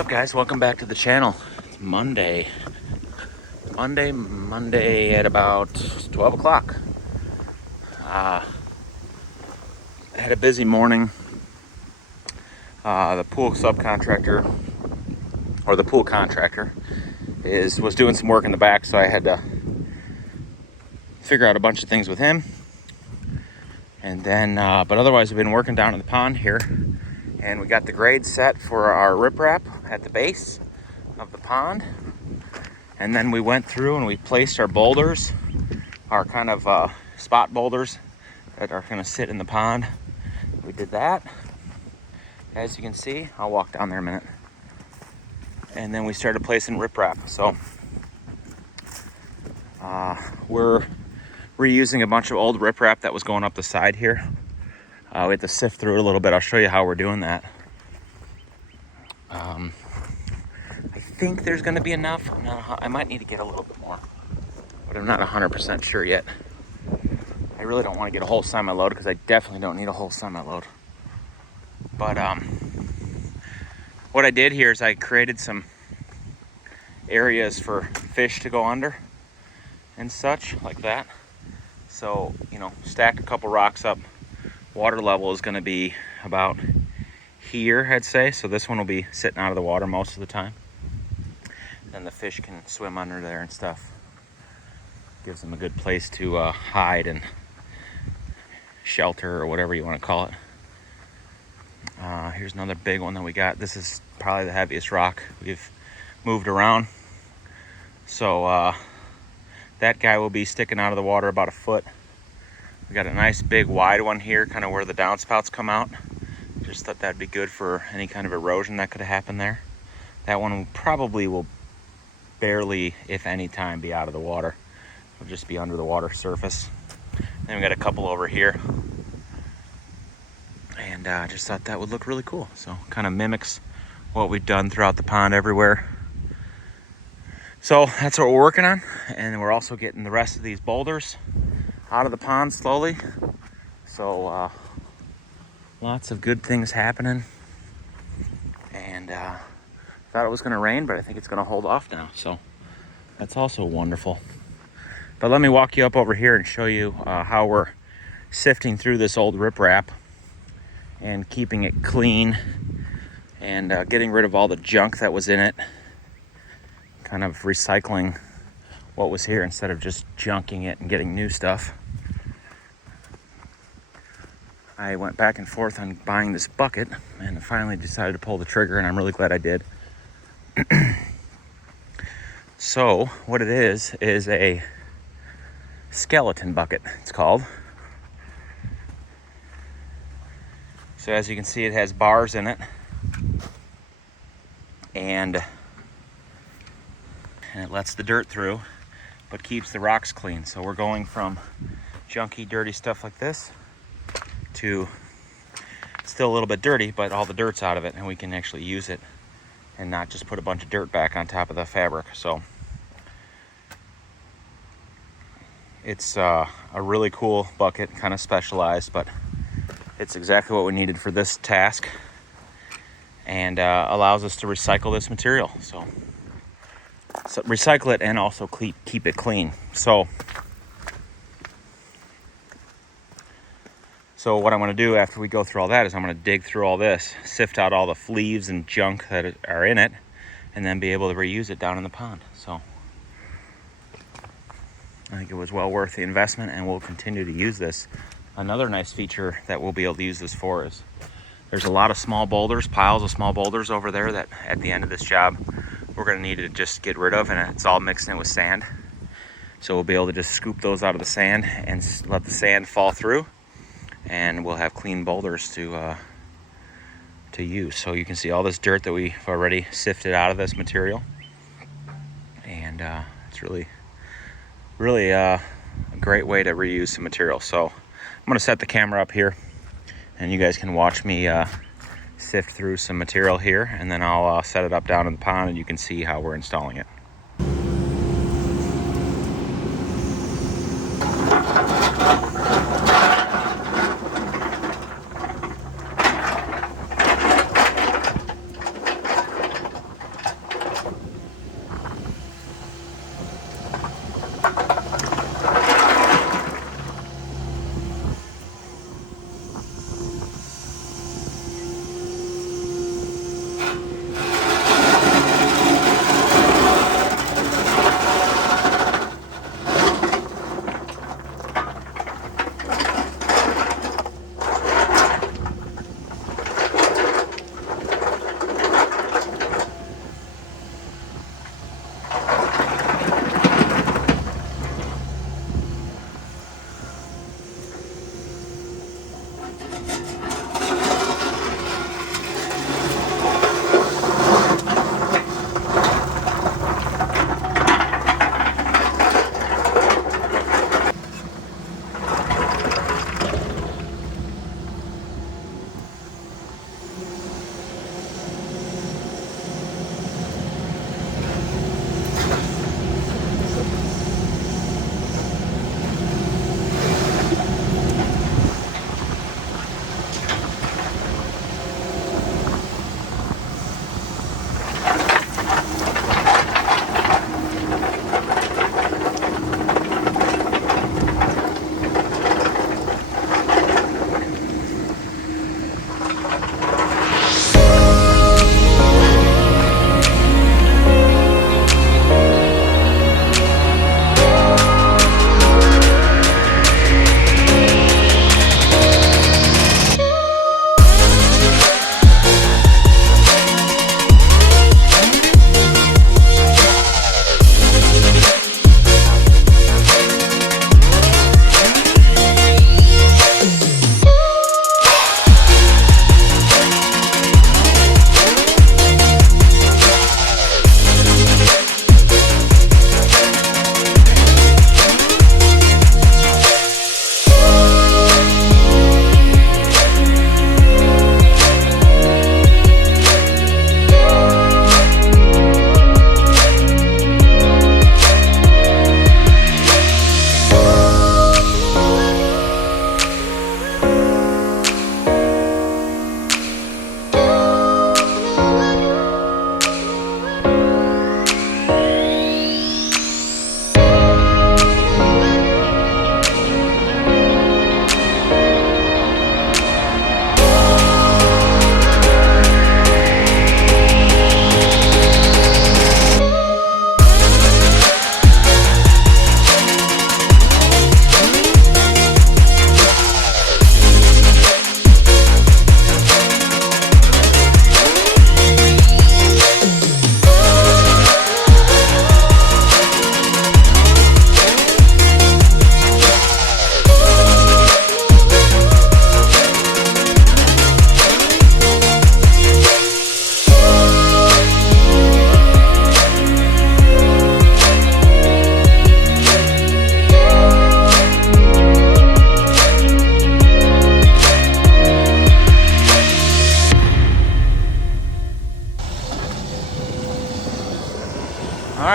up, guys? Welcome back to the channel. It's Monday at about 12 o'clock. I had a busy morning. The pool subcontractor, or the pool contractor, was doing some work in the back, so I had to figure out a bunch of things with him. And then, but otherwise, I've been working down at the pond here, and we got the grade set for our riprap at the base of the pond. And then we went through and we placed our boulders, our kind of spot boulders that are going to sit in the pond. We did that. As you can see, I'll walk down there a minute. And then we started placing riprap. So we're reusing a bunch of old riprap that was going up the side here. We had to sift through it a little bit. I'll show you how we're doing that. I think there's going to be enough. I might need to get a little bit more, but I'm not 100% sure yet. I really don't want to get a whole semi-load because I definitely don't need a whole semi-load. But what I did here is I created some areas for fish to go under and such like that. So, stacked a couple rocks up. Water level is going to be about here, I'd say. So this one will be sitting out of the water most of the time. Then the fish can swim under there and stuff. Gives them a good place to hide and shelter, or whatever you want to call it. Here's another big one that we got. This is probably the heaviest rock we've moved around. So that guy will be sticking out of the water about a foot. We got a nice big wide one here, kind of where the downspouts come out. Just thought that'd be good for any kind of erosion that could have happened there. That one probably will barely, if any time, be out of the water. It'll just be under the water surface. Then we got a couple over here. And I just thought that would look really cool. So kind of mimics what we've done throughout the pond everywhere. So that's what we're working on. And we're also getting the rest of these boulders out of the pond slowly. So lots of good things happening. And thought it was going to rain, but I think it's going to hold off now. So that's also wonderful. But let me walk you up over here and show you how we're sifting through this old riprap and keeping it clean and getting rid of all the junk that was in it. Kind of recycling what was here instead of just junking it and getting new stuff. I went back and forth on buying this bucket and I finally decided to pull the trigger, and I'm really glad I did. So what it is a skeleton bucket, it's called. So as you can see, it has bars in it, and it lets the dirt through but keeps the rocks clean. So we're going from junky, dirty stuff like this to still a little bit dirty, but all the dirt's out of it and we can actually use it and not just put a bunch of dirt back on top of the fabric. So it's a really cool bucket, kind of specialized, but it's exactly what we needed for this task, and allows us to recycle this material. So recycle it and also keep it clean. So what I'm going to do after we go through all that is I'm going to dig through all this, sift out all the leaves and junk that are in it, and then be able to reuse it down in the pond. So I think it was well worth the investment, and we'll continue to use this. Another nice feature that we'll be able to use this for is there's a lot of small boulders, piles of small boulders over there that at the end of this job we're going to need to just get rid of, and it's all mixed in with sand. So we'll be able to just scoop those out of the sand and let the sand fall through, and we'll have clean boulders to use. So you can see all this dirt that we've already sifted out of this material, and it's really a great way to reuse some material. So I'm going to set the camera up here, and you guys can watch me sift through some material here, and then I'll set it up down in the pond, and you can see how we're installing it.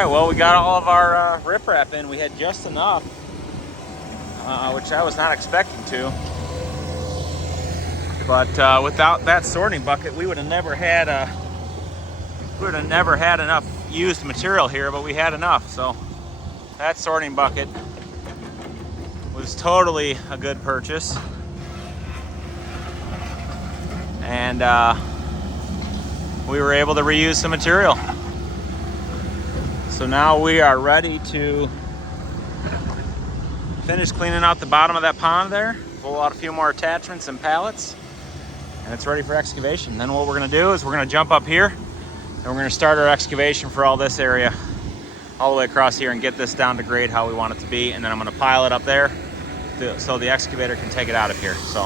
right, well, we got all of our riprap in. We had just enough, which I was not expecting to. But without that sorting bucket, we would have never had enough used material here. But we had enough, so that sorting bucket was totally a good purchase. And we were able to reuse some material. So now we are ready to finish cleaning out the bottom of that pond there, pull out a few more attachments and pallets, and it's ready for excavation. Then what we're gonna do is we're gonna jump up here and we're gonna start our excavation for all this area, all the way across here, and get this down to grade how we want it to be. And then I'm gonna pile it up there so the excavator can take it out of here. So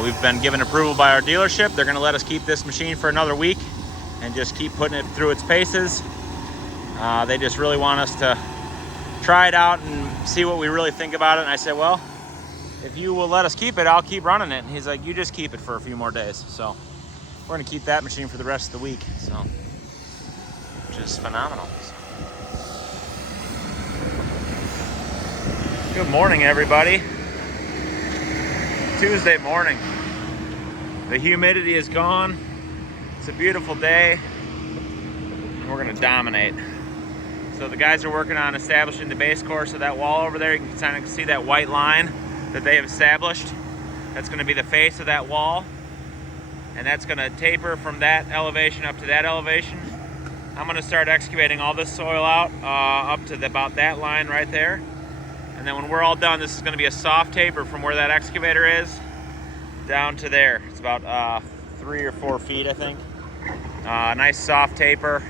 we've been given approval by our dealership. They're gonna let us keep this machine for another week and just keep putting it through its paces. They just really want us to try it out and see what we really think about it. And I said, well, if you will let us keep it, I'll keep running it. And he's like, you just keep it for a few more days. So we're gonna keep that machine for the rest of the week, so, which is phenomenal. Good morning, everybody. Tuesday morning. The humidity is gone. It's a beautiful day, and we're gonna dominate. So the guys are working on establishing the base course of that wall over there. You can kind of see that white line that they have established. That's gonna be the face of that wall, and that's gonna taper from that elevation up to that elevation. I'm gonna start excavating all this soil out up to about that line right there. And then when we're all done, this is gonna be a soft taper from where that excavator is down to there. It's about 3 or 4 feet, I think. Nice soft taper.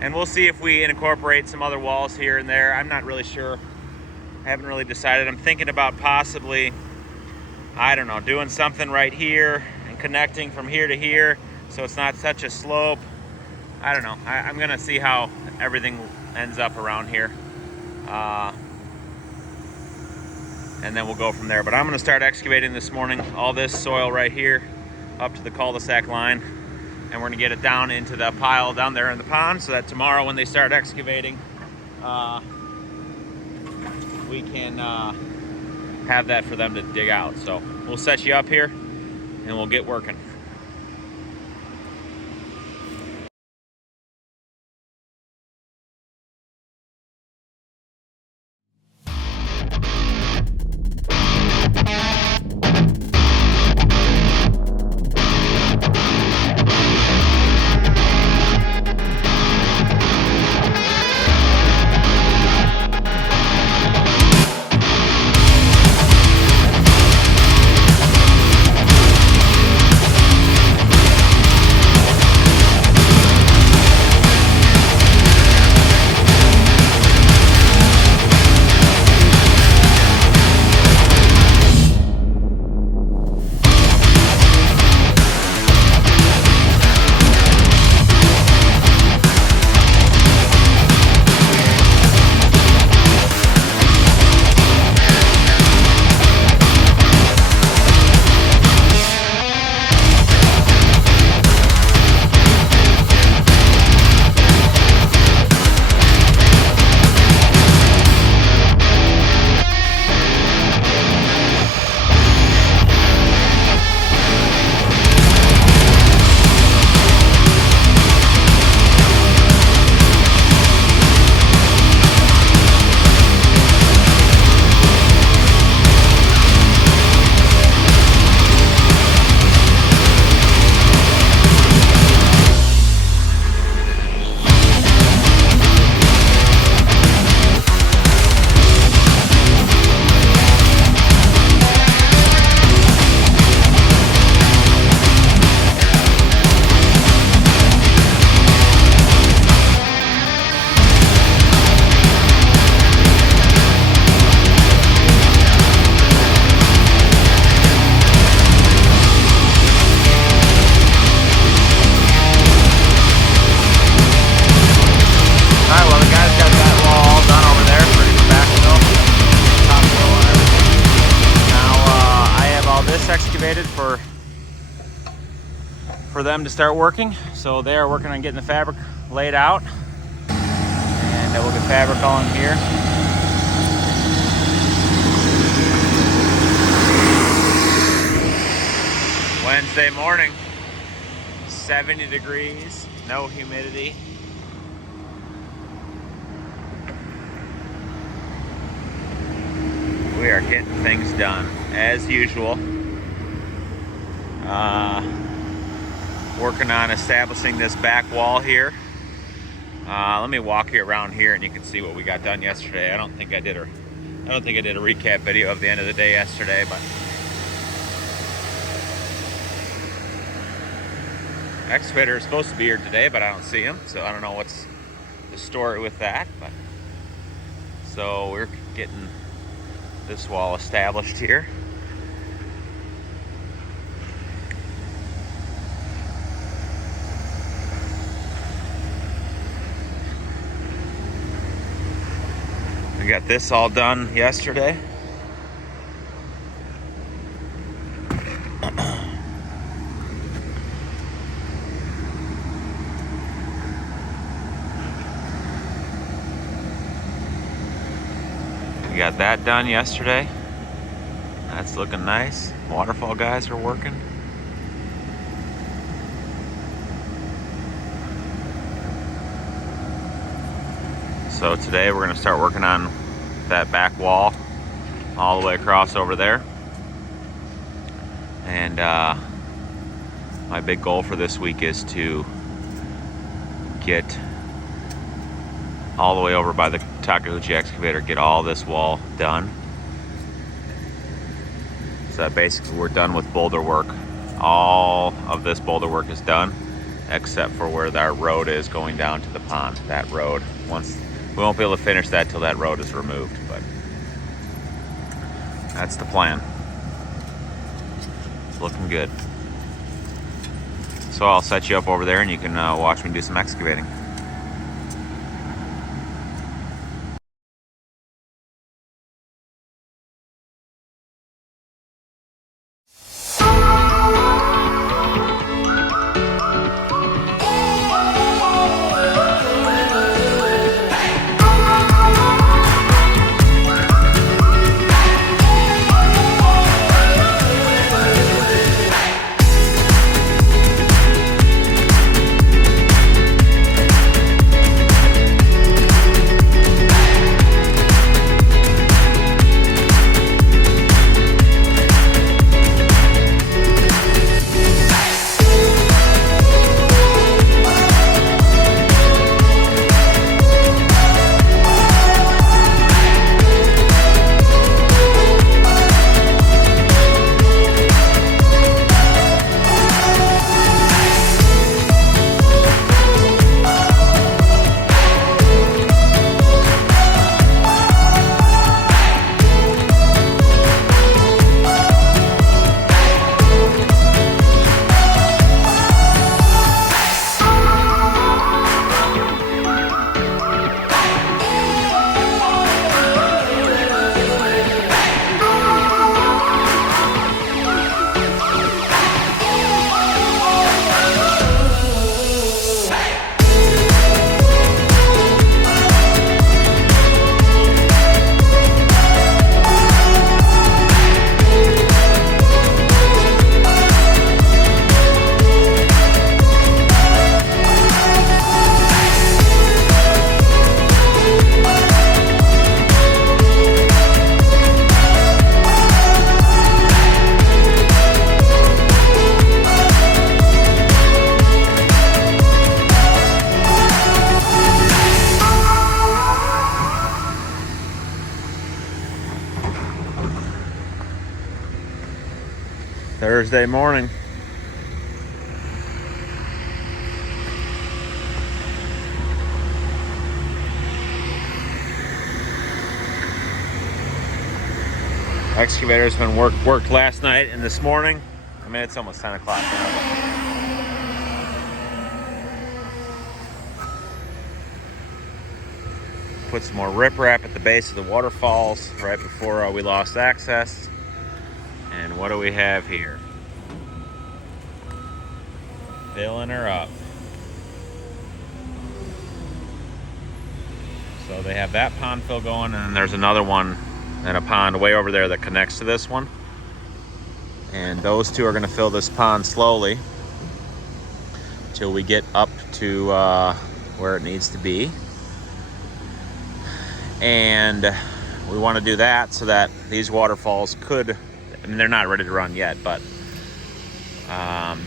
And we'll see if we incorporate some other walls here and there. I'm not really sure. I haven't really decided. I'm thinking about possibly, I don't know, doing something right here and connecting from here to here so it's not such a slope. I don't know. I'm gonna see how everything ends up around here. And then we'll go from there. But I'm gonna start excavating this morning, all this soil right here up to the cul-de-sac line. And we're gonna get it down into the pile down there in the pond so that tomorrow when they start excavating, we can have that for them to dig out. So we'll set you up here and we'll get working. Excavated for them to start working. So they are working on getting the fabric laid out, and we'll get fabric on here. Wednesday morning, 70 degrees, no humidity. We are getting things done as usual. Working on establishing this back wall here. Let me walk you around here and you can see what we got done yesterday. I don't think I did a recap video of the end of the day yesterday, but excavator is supposed to be here today, but I don't see him, so I don't know what's the story with that. But so we're getting this wall established here. We got this all done yesterday. We got that done yesterday. That's looking nice. Waterfall guys are working. So today we're going to start working on that back wall all the way across over there. And my big goal for this week is to get all the way over by the Takeuchi excavator, get all this wall done. So basically we're done with boulder work. All of this boulder work is done, except for where our road is going down to the pond. That road, we won't be able to finish that till that road is removed, but that's the plan. It's looking good. So I'll set you up over there and you can watch me do some excavating. Thursday morning. Excavator's been worked last night and this morning. I mean, it's almost 10 o'clock now. Put some more riprap at the base of the waterfalls right before we lost access. And what do we have here? Filling her up. So they have that pond fill going, and then there's another one and a pond way over there that connects to this one. And those two are going to fill this pond slowly till we get up to where it needs to be. And we want to do that so that these waterfalls could, I mean, they're not ready to run yet, but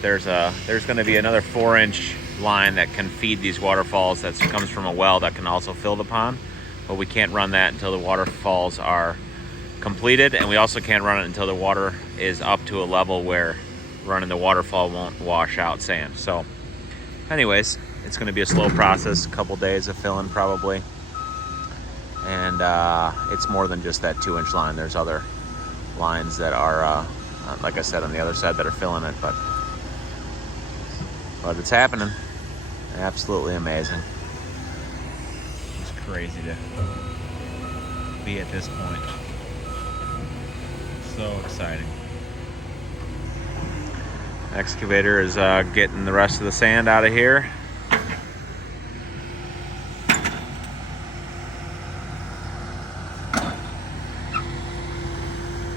there's going to be another 4-inch line that can feed these waterfalls that comes from a well that can also fill the pond, but we can't run that until the waterfalls are completed, and we also can't run it until the water is up to a level where running the waterfall won't wash out sand. So anyways, it's going to be a slow process, a couple days of filling probably, and it's more than just that 2-inch line. There's other lines that are like I said on the other side that are filling it, but it's happening. Absolutely amazing. It's crazy to be at this point. So exciting. Excavator is getting the rest of the sand out of here.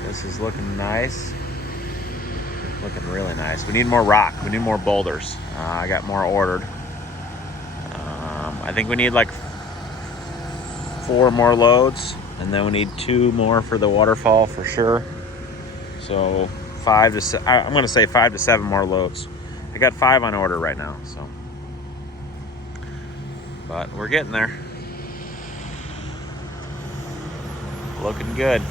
This is looking nice. Looking really nice. We need more rock. We need more boulders. I got more ordered. I think we need like 4 more loads, and then we need 2 more for the waterfall for sure. So I'm going to say 5 to 7 more loads. I got 5 on order right now, so. But we're getting there. Looking good.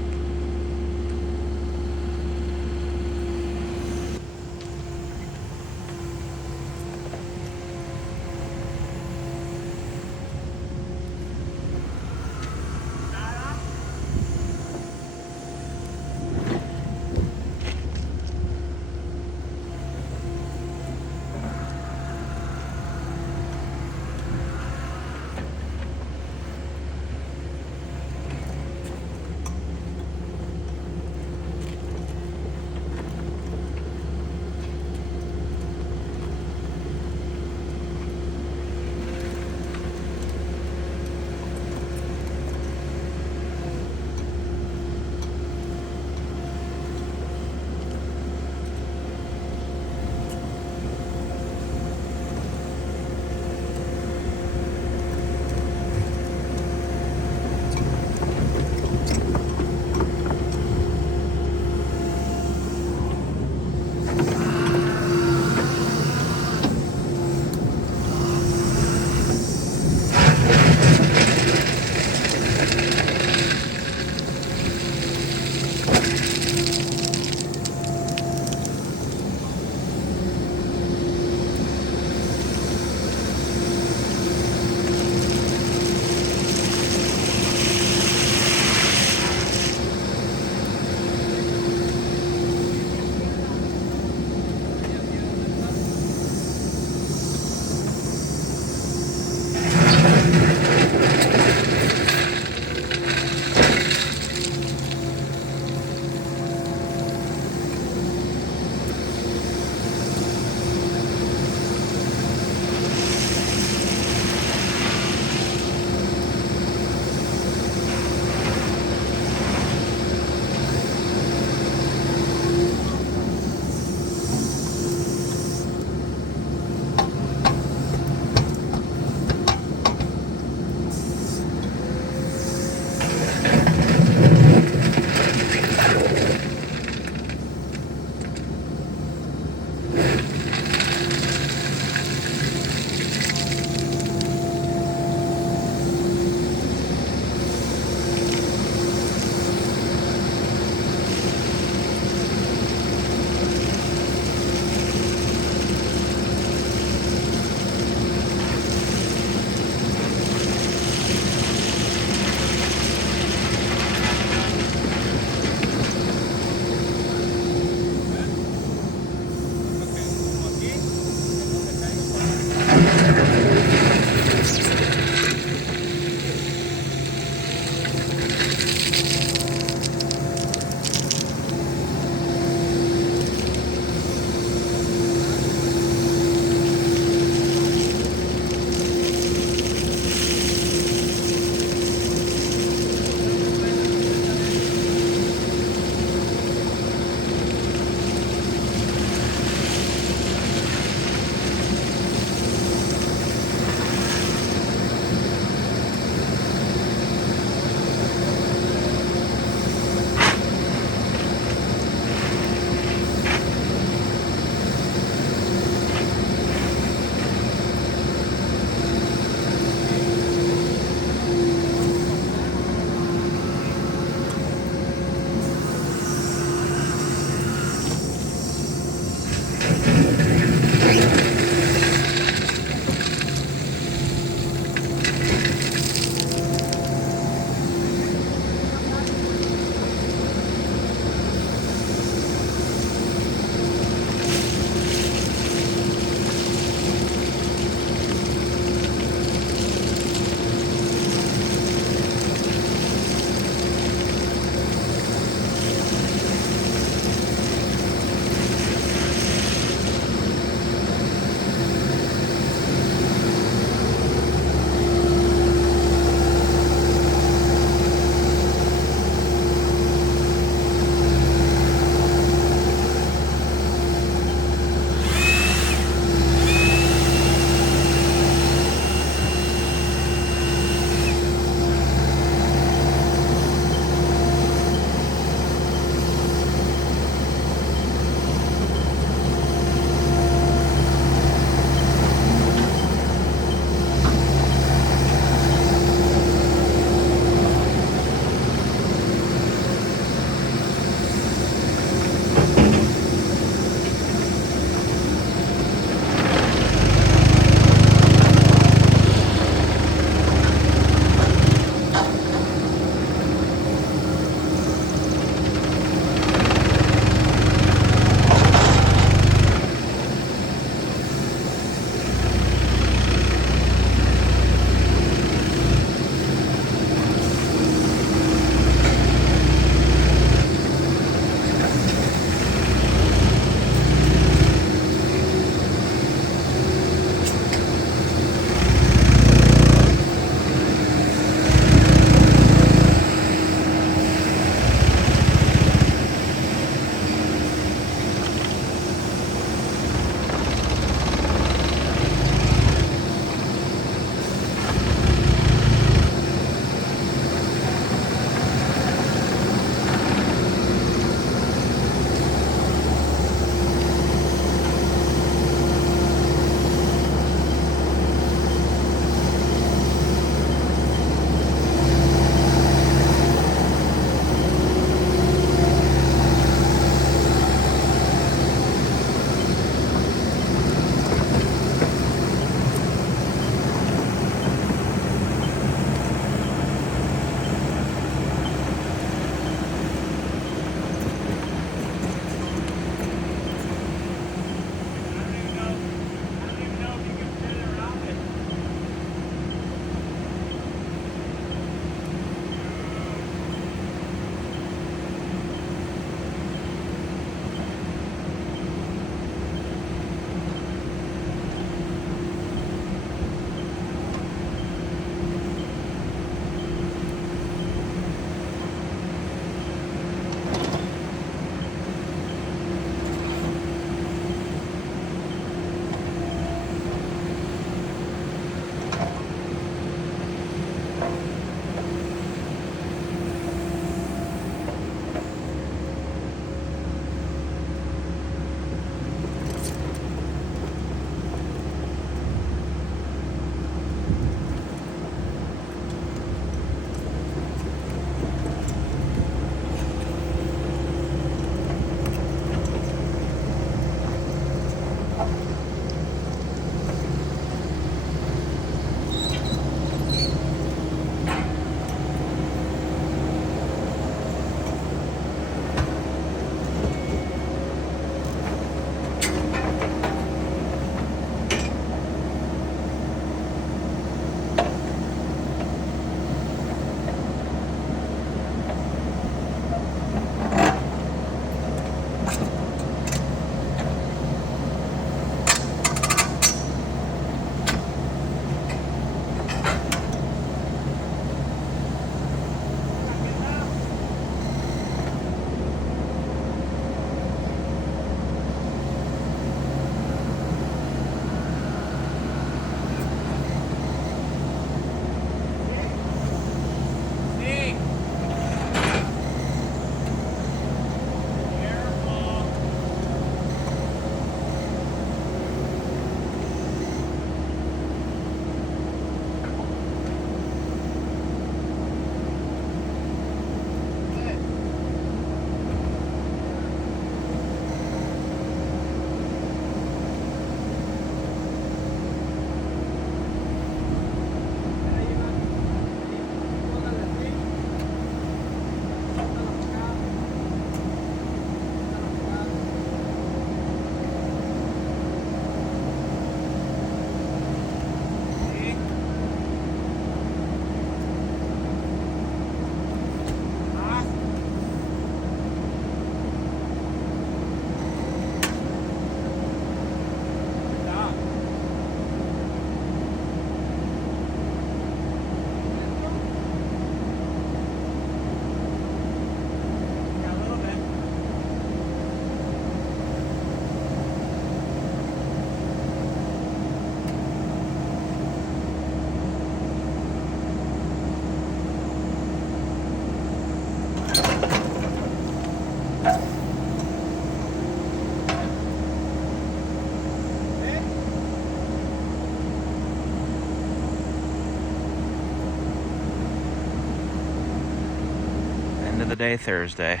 today, Thursday.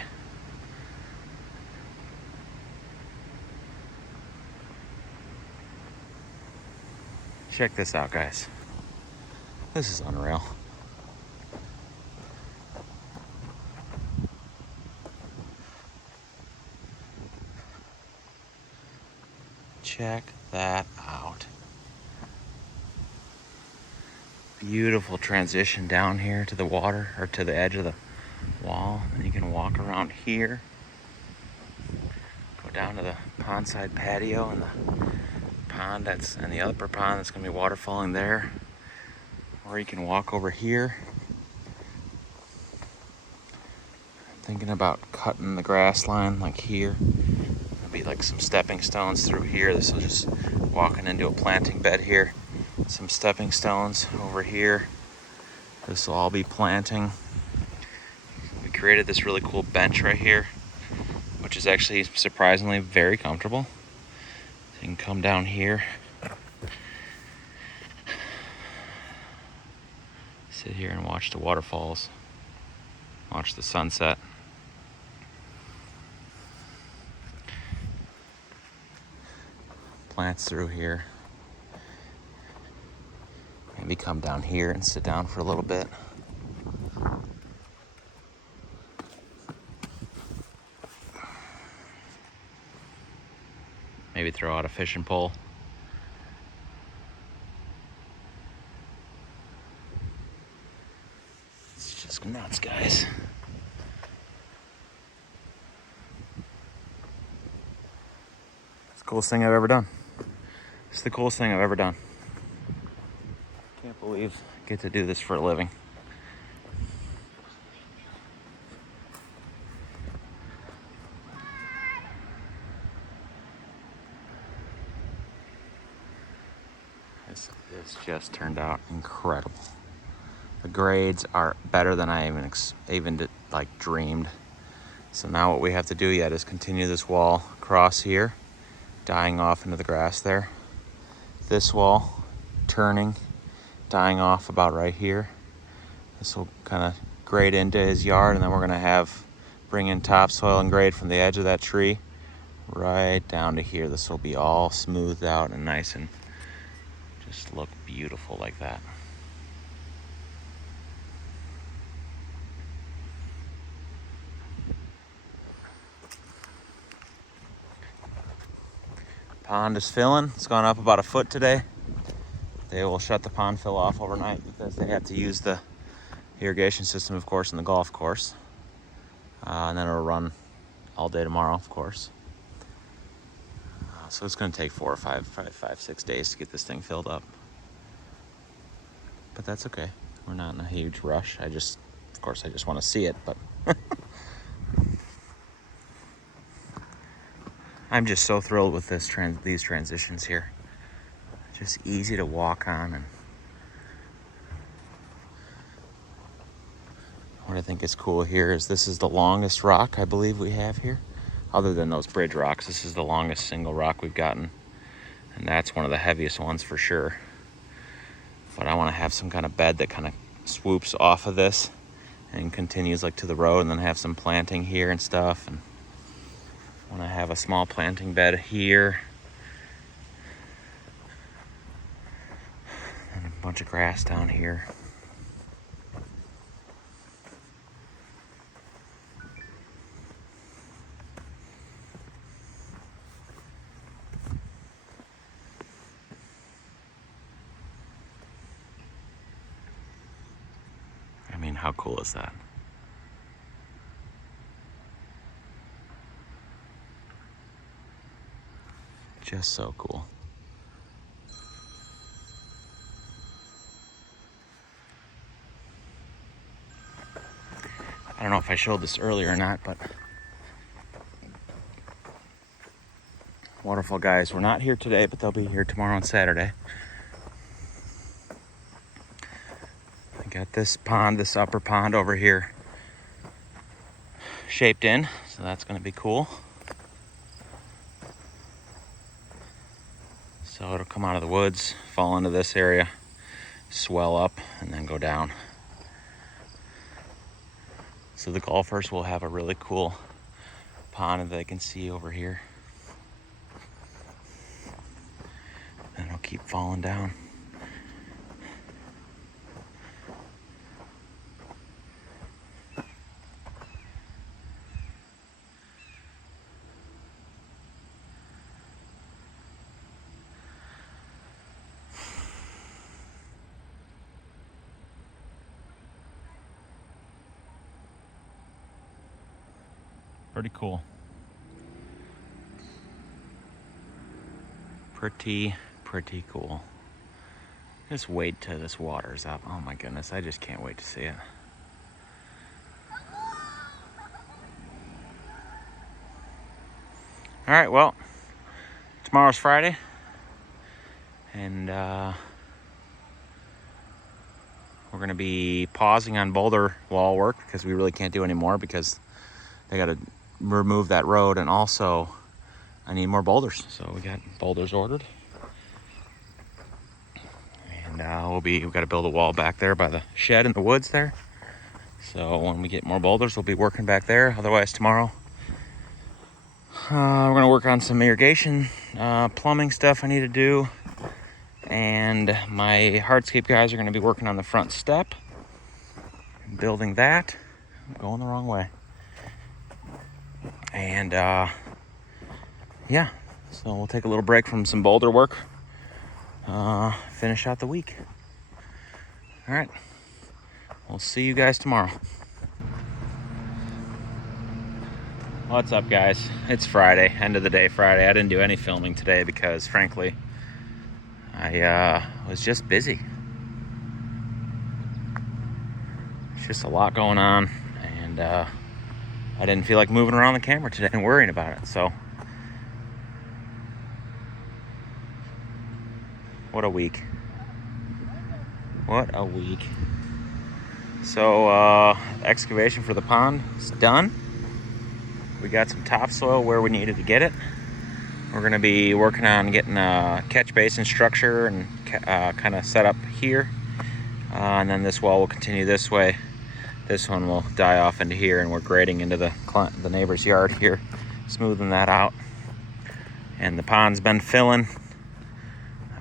Check this out, guys. This is unreal. Check that out. Beautiful transition down here to the water, or to the edge of the wall. And you can walk around here, go down to the pondside patio and the pond and the upper pond that's going to be waterfalling there. Or you can walk over here. I'm thinking about cutting the grass line like here. There'll be like some stepping stones through here. This will just walking into a planting bed here. Some stepping stones over here. This will all be planting. We created this really cool bench right here, which is actually surprisingly very comfortable. So you can come down here, sit here and watch the waterfalls, watch the sunset. Plants through here. Maybe come down here and sit down for a little bit. Maybe throw out a fishing pole. It's just nuts, guys. It's the coolest thing I've ever done. It's the coolest thing I've ever done. Can't believe I get to do this for a living. This just turned out incredible. The grades are better than I even dreamed. So now what we have to do yet is continue this wall across here, dying off into the grass there. This wall turning, dying off about right here. This will kind of grade into his yard, and then we're gonna bring in topsoil and grade from the edge of that tree right down to here. This will be all smoothed out and nice and just look beautiful like that. Pond is filling. It's gone up about a foot today. They will shut the pond fill off overnight because they have to use the irrigation system, of course, in the golf course. And then it'll run all day tomorrow, of course. So it's going to take 4 or 5, probably 5, 6 days to get this thing filled up. But that's okay. We're not in a huge rush. Of course, I just want to see it, but I'm just so thrilled with these transitions here. Just easy to walk on, and what I think is cool here is this is the longest rock I believe we have here. Other than those bridge rocks, this is the longest single rock we've gotten, and that's one of the heaviest ones for sure. But I want to have some kind of bed that kind of swoops off of this and continues like to the road, and then have some planting here and stuff. And I want to have a small planting bed here and a bunch of grass down here. I mean, how cool is that? Just so cool. I don't know if I showed this earlier or not, but waterfall guys were not here today, but they'll be here tomorrow and Saturday. I got this pond, this upper pond over here shaped in, so that's going to be cool. So it'll come out of the woods, fall into this area, swell up, and then go down. So the golfers will have a really cool pond that they can see over here. And it'll keep falling down. Pretty cool. Pretty cool. Just wait till this water's up. Oh my goodness, I just can't wait to see it. All right, well, tomorrow's Friday, and we're gonna be pausing on boulder wall work because we really can't do any more because they gotta remove that road, and also I need more boulders. So we got boulders ordered. And we've got to build a wall back there by the shed in the woods there. So when we get more boulders, we'll be working back there. Otherwise, tomorrow, we're going to work on some irrigation, plumbing stuff I need to do. And my hardscape guys are going to be working on the front step, building that. I'm going the wrong way. And yeah, so we'll take a little break from some boulder work. Finish out the week. All right, we'll see you guys tomorrow. What's up, guys? It's Friday, end of the day Friday. I didn't do any filming today because frankly I was just busy. It's just a lot going on, and I didn't feel like moving around the camera today and worrying about it. So what a week. What a week. So excavation for the pond is done. We got some topsoil where we needed to get it. We're going to be working on getting a catch basin structure and kind of set up here. And then this wall will continue this way. This one will die off into here, and we're grading into the neighbor's yard here, smoothing that out. And the pond's been filling.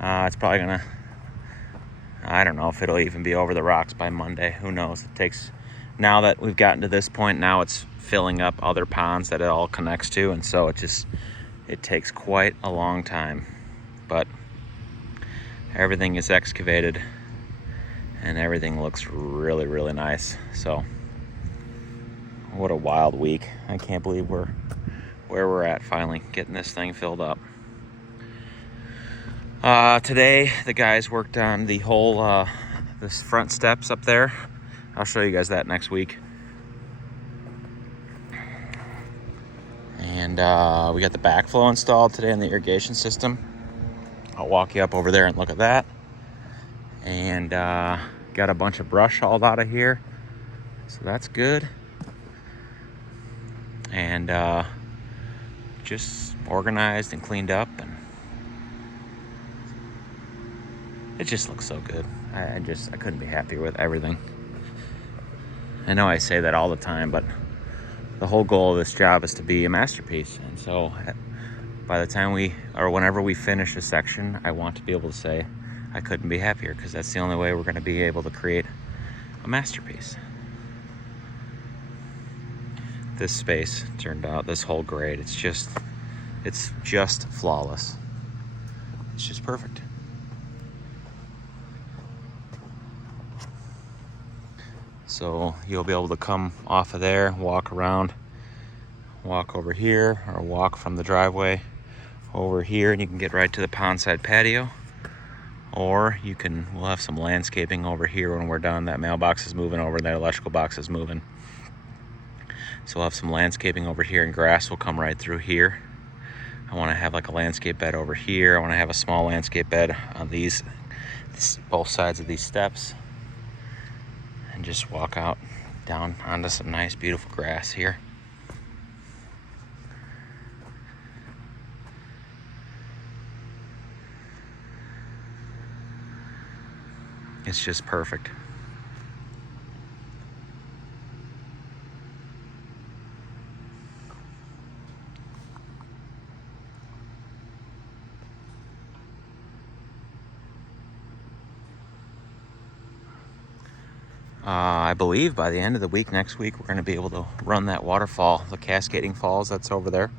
It's probably gonna, I don't know if it'll even be over the rocks by Monday. Who knows? It takes, now that we've gotten to this point, now it's filling up other ponds that it all connects to, and so it takes quite a long time. But everything is excavated and everything looks really, really nice. So what a wild week. I can't believe where we're at, finally getting this thing filled up. Today the guys worked on the whole this front steps up there. I'll show you guys that next week. And we got the backflow installed today in the irrigation system. I'll walk you up over there and look at that. And got a bunch of brush hauled out of here, so that's good. And just organized and cleaned up, and it just looks so good. I couldn't be happier with everything. I know I say that all the time, but the whole goal of this job is to be a masterpiece. And so by the time whenever we finish a section, I want to be able to say I couldn't be happier, because that's the only way we're going to be able to create a masterpiece. This space turned out, this whole grade, it's just flawless. It's just perfect. So you'll be able to come off of there, walk around, walk over here, or walk from the driveway over here, and you can get right to the pondside patio. Or we'll have some landscaping over here when we're done. That mailbox is moving over, that electrical box is moving. So we'll have some landscaping over here, and grass will come right through here. I want to have like a landscape bed over here. I want to have a small landscape bed on both sides of these steps. And just walk out down onto some nice, beautiful grass here. It's just perfect. I believe by the end of the week, next week, we're going to be able to run that waterfall, the Cascading Falls that's over there.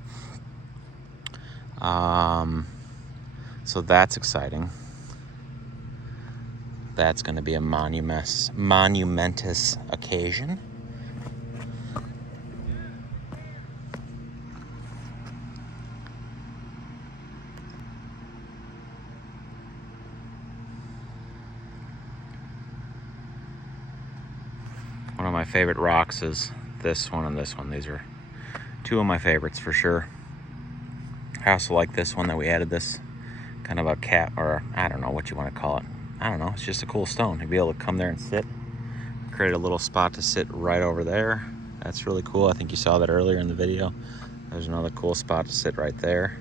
So that's exciting. That's going to be a monumentous occasion. One of my favorite rocks is this one and this one. These are two of my favorites for sure. I also like this one that we added this kind of a cat, or I don't know what you want to call it. I don't know, it's just a cool stone. You'll be able to come there and sit. Create a little spot to sit right over there. That's really cool. I think you saw that earlier in the video. There's another cool spot to sit right there.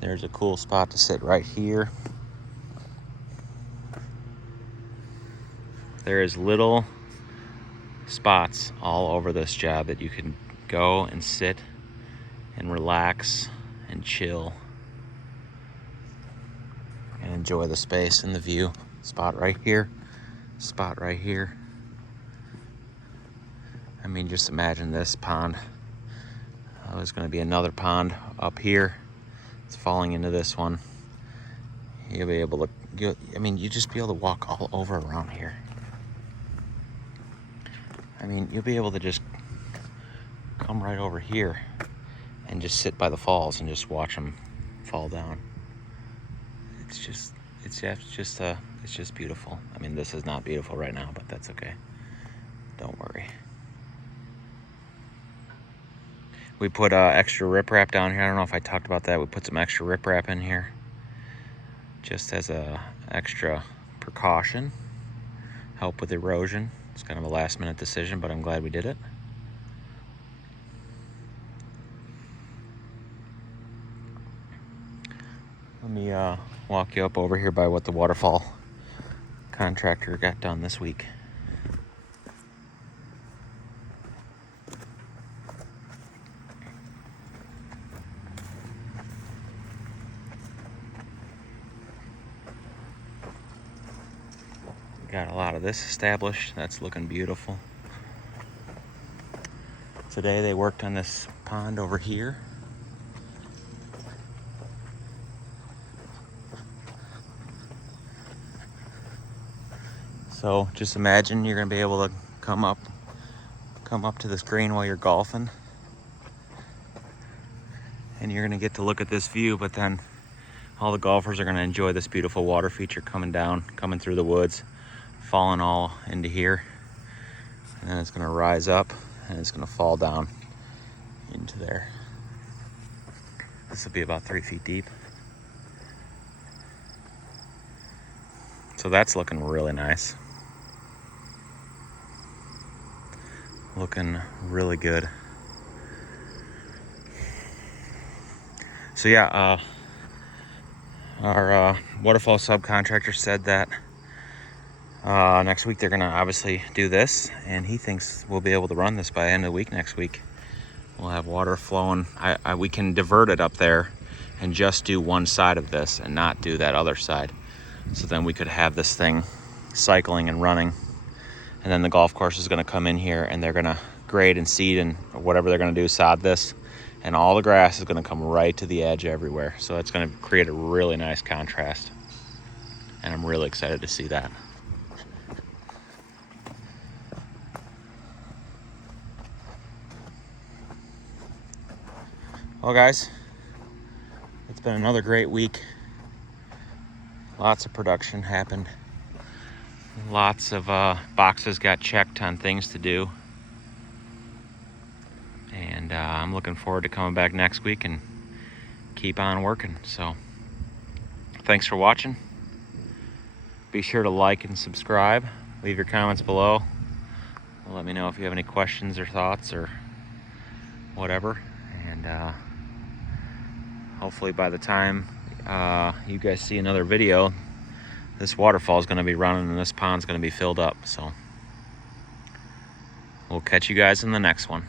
There's a cool spot to sit right here. There is little spots all over this job that you can go and sit and relax and chill and enjoy the space and the view. Spot right here, spot right here. I mean, just imagine this pond. There's going to be another pond up here. It's falling into this one. You'll be able to, you just be able to walk all over around here. I mean, you'll be able to just come right over here and just sit by the falls and just watch them fall down. It's just beautiful. I mean, this is not beautiful right now, but that's okay. Don't worry. We put extra riprap down here. I don't know if I talked about that. We put some extra riprap in here just as a extra precaution, help with erosion. It's kind of a last minute decision, but I'm glad we did it. Let me walk you up over here by what the waterfall contractor got done this week. Got a lot of this established. That's looking beautiful. Today they worked on this pond over here. So just imagine you're gonna be able to come up to this green while you're golfing. And you're gonna get to look at this view, but then all the golfers are gonna enjoy this beautiful water feature coming through the woods, falling all into here. And then it's gonna rise up and it's gonna fall down into there. This will be about 3 feet deep. So that's looking really nice. Looking really good. So yeah, our waterfall subcontractor said that next week they're gonna obviously do this, and he thinks we'll be able to run this by the end of the week next week. We'll have water flowing. We can divert it up there and just do one side of this and not do that other side. So then we could have this thing cycling and running. And then the golf course is gonna come in here and they're gonna grade and seed and whatever they're gonna do, sod this. And all the grass is gonna come right to the edge everywhere. So it's gonna create a really nice contrast. And I'm really excited to see that. Well guys, it's been another great week. Lots of production happened. Lots of boxes got checked on things to do. And I'm looking forward to coming back next week and keep on working. So thanks for watching. Be sure to like and subscribe. Leave your comments below. Let me know if you have any questions or thoughts or whatever. And hopefully by the time you guys see another video, this waterfall is going to be running and this pond's going to be filled up. So we'll catch you guys in the next one.